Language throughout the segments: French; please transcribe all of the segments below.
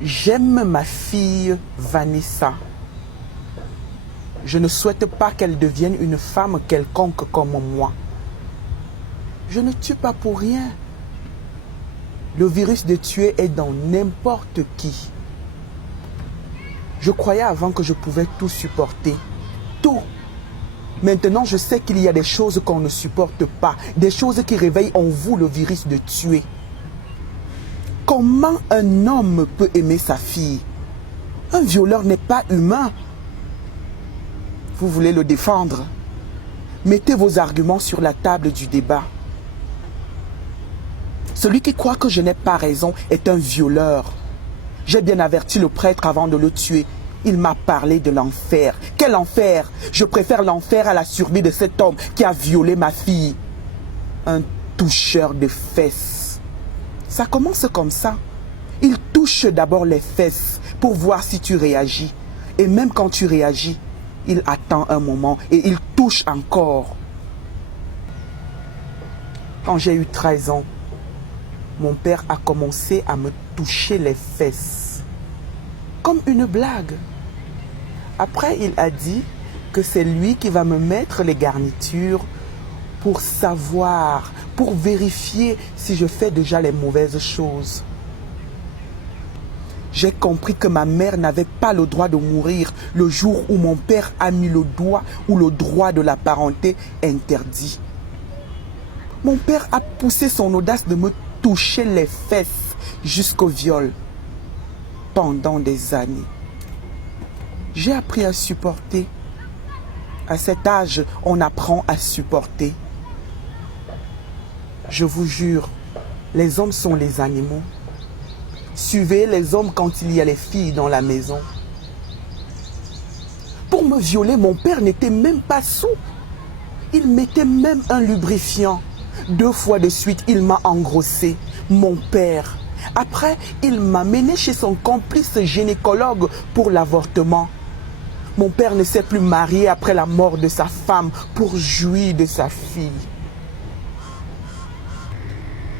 J'aime ma fille Vanessa. Je ne souhaite pas qu'elle devienne une femme quelconque comme moi. Je ne tue pas pour rien. Le virus de tuer est dans n'importe qui. Je croyais avant que je pouvais tout supporter. Tout. Maintenant, je sais qu'il y a des choses qu'on ne supporte pas. Des choses qui réveillent en vous le virus de tuer. Comment un homme peut aimer sa fille? Un violeur n'est pas humain. Vous voulez le défendre? Mettez vos arguments sur la table du débat. Celui qui croit que je n'ai pas raison est un violeur. J'ai bien averti le prêtre avant de le tuer. Il m'a parlé de l'enfer. Quel enfer? Je préfère l'enfer à la survie de cet homme qui a violé ma fille. Un toucheur de fesses. Ça commence comme ça. Il touche d'abord les fesses pour voir si tu réagis. Et même quand tu réagis, il attend un moment et il touche encore. Quand j'ai eu 13 ans, mon père a commencé à me toucher les fesses. Comme une blague. Après, il a dit que c'est lui qui va me mettre les garnitures pour savoir, pour vérifier si je fais déjà les mauvaises choses. J'ai compris que ma mère n'avait pas le droit de mourir le jour où mon père a mis le doigt où le droit de la parenté interdit. Mon père a poussé son audace de me toucher les fesses jusqu'au viol pendant des années. J'ai appris à supporter. À cet âge, on apprend à supporter. Je vous jure, les hommes sont les animaux. Suivez les hommes quand il y a les filles dans la maison. Pour me violer, mon père n'était même pas saoul. Il mettait même un lubrifiant. 2 fois de suite, il m'a engrossé. Mon père. Après, il m'a mené chez son complice gynécologue pour l'avortement. Mon père ne s'est plus marié après la mort de sa femme pour jouir de sa fille.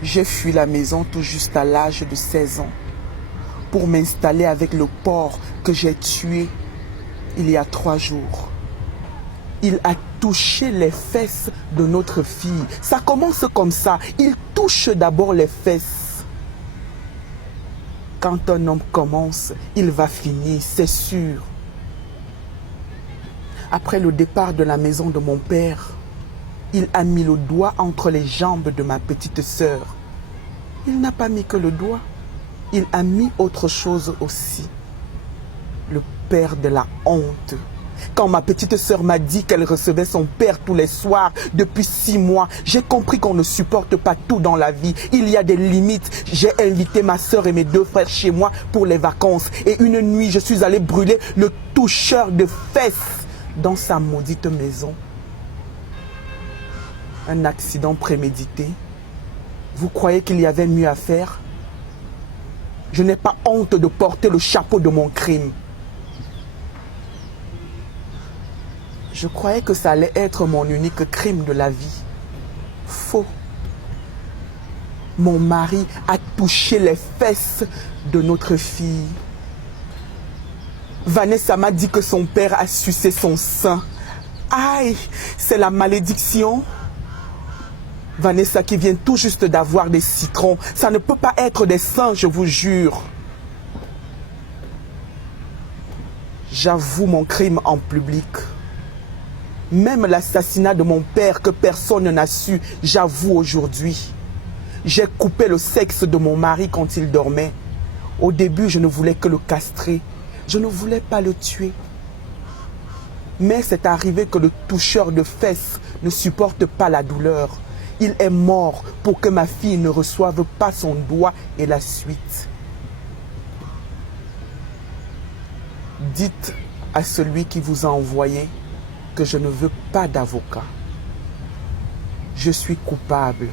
J'ai fui la maison tout juste à l'âge de 16 ans pour m'installer avec le porc que j'ai tué il y a 3 jours. Il a touché les fesses de notre fille. Ça commence comme ça. Il touche d'abord les fesses. Quand un homme commence, il va finir, c'est sûr. Après le départ de la maison de mon père, il a mis le doigt entre les jambes de ma petite sœur. Il n'a pas mis que le doigt. Il a mis autre chose aussi. Le père de la honte. Quand ma petite sœur m'a dit qu'elle recevait son père tous les soirs depuis 6 mois, j'ai compris qu'on ne supporte pas tout dans la vie. Il y a des limites. J'ai invité ma sœur et mes 2 frères chez moi pour les vacances. Et une nuit, je suis allé brûler le toucheur de fesses dans sa maudite maison. Un accident prémédité. Vous croyez qu'il y avait mieux à faire? Je n'ai pas honte de porter le chapeau de mon crime. Je croyais que ça allait être mon unique crime de la vie. Faux. Mon mari a touché les fesses de notre fille. Vanessa m'a dit que son père a sucé son sein. Aïe, c'est la malédiction. Vanessa qui vient tout juste d'avoir des citrons. Ça ne peut pas être des seins, je vous jure. J'avoue mon crime en public. Même l'assassinat de mon père que personne n'a su, j'avoue aujourd'hui. J'ai coupé le sexe de mon mari quand il dormait. Au début, je ne voulais que le castrer. Je ne voulais pas le tuer. Mais c'est arrivé que le toucheur de fesses ne supporte pas la douleur. Il est mort pour que ma fille ne reçoive pas son doigt et la suite. Dites à celui qui vous a envoyé que je ne veux pas d'avocat. Je suis coupable.